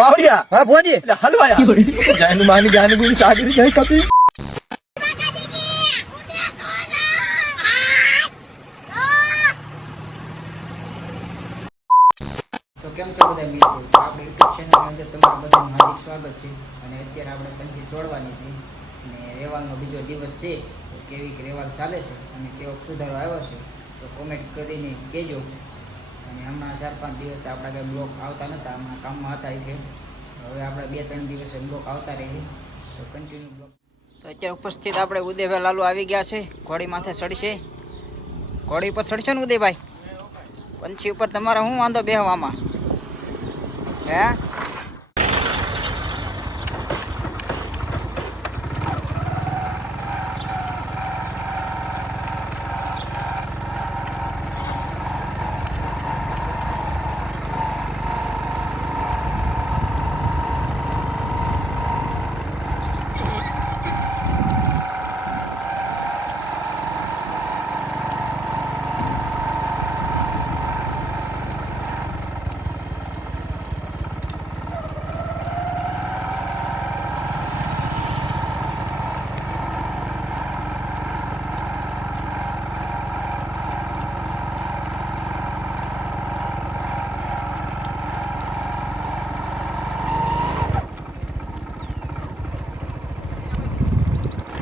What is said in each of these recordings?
પાવડિયા હા ભોજી એટલે હલવાયા જાનું માની જાની ગુની ચાગરી જાય કપી તો કેમ છો બધા મિત્રો? આપણે યુટ્યુબ ચેનલની અંદર તમારું બધાનું હાર્દિક સ્વાગત છે. અને અત્યારે આપણે પંછી છોડવાની છે અને રેવાલનો બીજો દિવસ છે. તો કેવી રેવાલ ચાલે છે અને કેવો સુધારો આવ્યો છે તો કોમેન્ટ કરીને કહેજો. અને હમણાં 4-5 દિવસ આપણા કંઈ બ્લોગ આવતા નહોતા, હમણાં કામમાં હતા એટલે હવે આપણે 2-3 દિવસે બ્લોગ આવતા રહે તો કન્ટિન્યુ બ્લોગ. તો અત્યારે ઉપસ્થિત આપણે ઉદયભાઈ લાલુ આવી ગયા છે. ઘોડી માથે ચડશે. ઘોડી ઉપર ચડશો ને ઉદયભાઈ? પંછી ઉપર તમારે શું વાંધો બેહવામાં? હે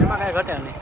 એમાં કઈ ઘટે નહીં.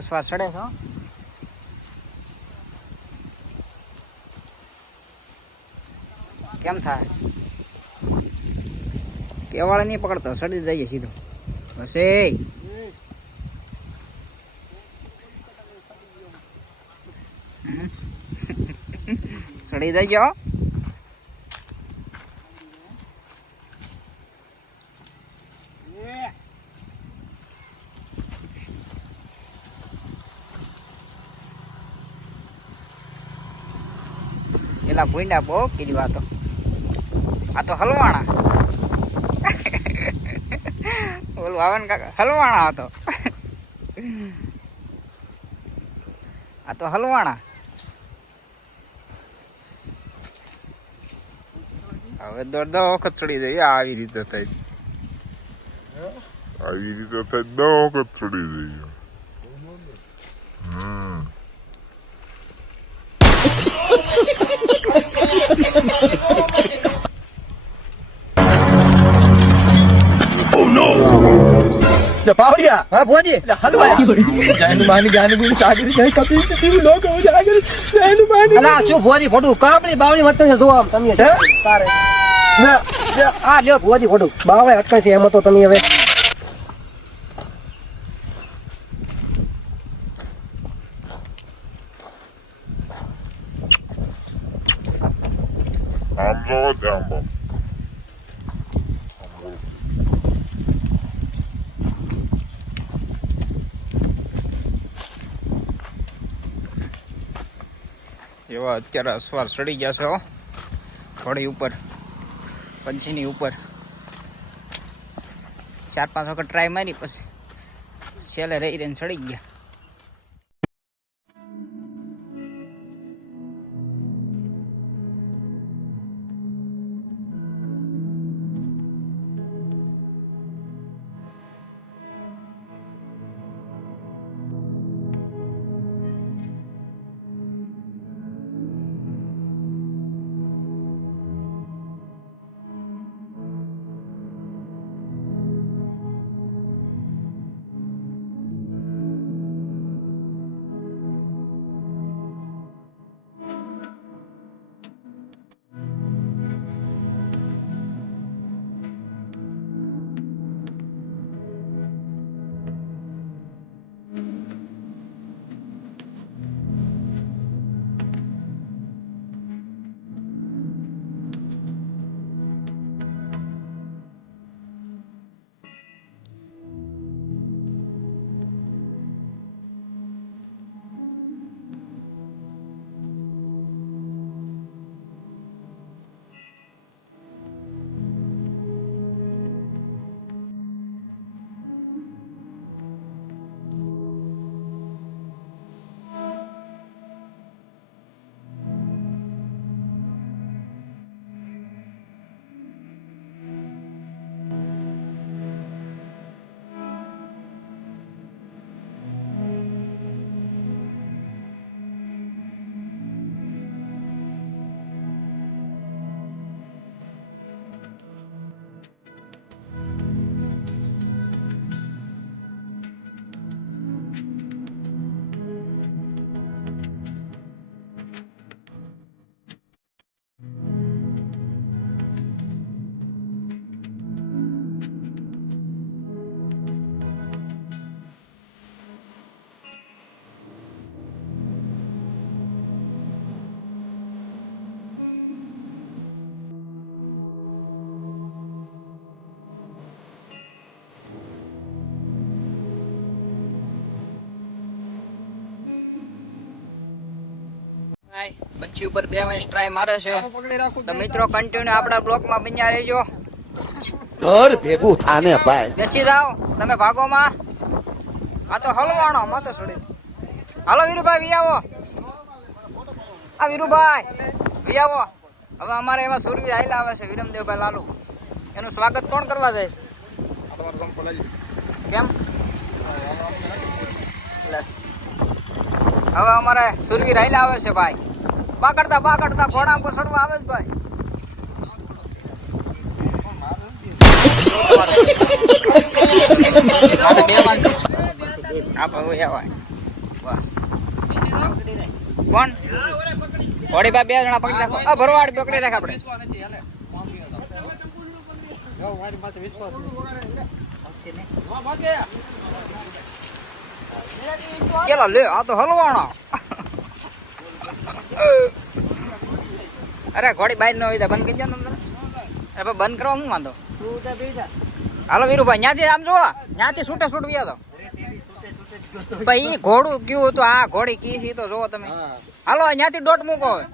અસવાર ચડે છો કેમ થાય કેવાળ નહીં પકડતો ચડી જઈએ સીધો બસ ચડી જજો એલા ભૂંડા બહુ કીધી વાતો આ તો હલવાણા ઓલું આવે ને કાકા હલવાણા હતો આ તો હલવાણા હવે દોઢ વખત ચડી જાય આવી રીતે થાય આવી રીતે થાય 10 વખત ચડી જાય पावड़िया હા ભોજી हलवा हनुमान ज्ञान गुण सागर जय कपीश तिरु लोक उजागर जय हनुमान અલા શું ભોજી ફોટું કાપડી બાવળી વટે છે જો આમ તમે તારે ना આ લ્યો ભોજી ફોટું બાવળે અટકે છે એમાં તો તમે હવે આમ જો આમ એવા અત્યારે અસવાર ચડી ગયા છે ઘોડી ઉપર પંછીની ઉપર 4-5 વખત ટ્રાય મારી પછી છેલ્લે રહી રહીને ચડી ગયા પંછી ઉપર 2 મિનિટ ટ્રાય મારે છે તો મિત્રો કન્ટિન્યુ આપણા બ્લોકમાં બન્યા રહેજો घर भेगू थाने भाई બેસી જાઓ તમે ભાગોમાં આ તો હલવાણો માથે છોડી હાલો વીરુભાઈ વી આવો આ વીરુભાઈ વી આવો હવે અમારે એવા સુરવી આયલા આવે છે વિરમદેવભાઈ લાલુ એનું સ્વાગત કોણ કરવા જાય? કેમ? હવે અમારે સુરવીર હાલ્યા આવે છે ભાઈ. પાકડતા ઘોડા પર ચડવા આવે છે ભાઈ. કોણ ઘોડી બા 2 જણા પકડી રાખો. ભરવાડ પકડી રાખ આપણે. કેલો લે આ તો હલવાણો. અરે ઘોડી બાઈ ન હોય બંધ કરી દો તમે. અરે બંધ કરો હું વાંધો. હાલો વીરુભાઈ ન્યાથી આમ જુઓ, ન્યાથી છૂટે છૂટવી તો ભાઈ ઘોડું કયું હતું. આ ઘોડી કી તો જોવો તમે. હાલો ન્યાથી ડોટ મૂકો હવે.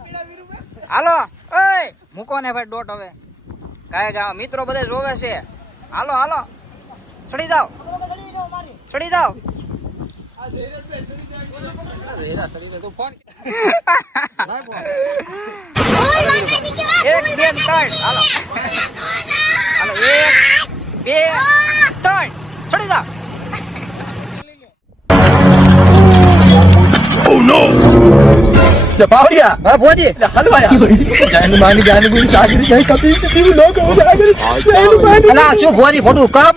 હાલો ઓય મૂકો ને ભાઈ ડોટ હવે. કાંઈ ગાવ મિત્રો બધા જોવે છે. હાલો હાલો ચડી જાઓ ચડી જાઓ. એક બે ત્રણ હાલો હાલો 1 2 3 ચડી જાઓ. बावरिया હા ભોજી हलवाया हनुमान ज्ञान गुण सागर जय कपीश तिरु लोक उजागर जय हनुमान અલા શું ભોજી ફોટું કરો.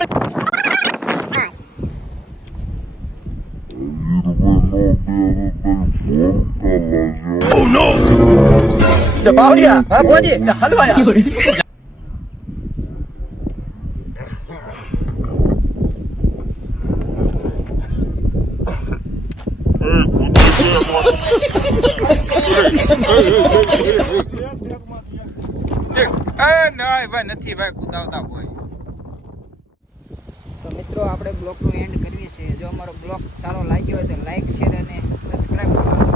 बावरिया હા ભોજી हलवाया નથી ભાઈ કુદાવતા હોય. તો મિત્રો આપણે બ્લોગનું એન્ડ કરીએ છીએ. જો અમારો બ્લોગ સારો લાગ્યો હોય તો લાઈક શેર અને સબસ્ક્રાઈબ કરવાનું.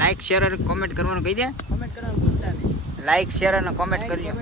લાઈક શેર અને કોમેન્ટ કરવાનું કહી દે. લાઈક શેર અને કોમેન્ટ કરજો.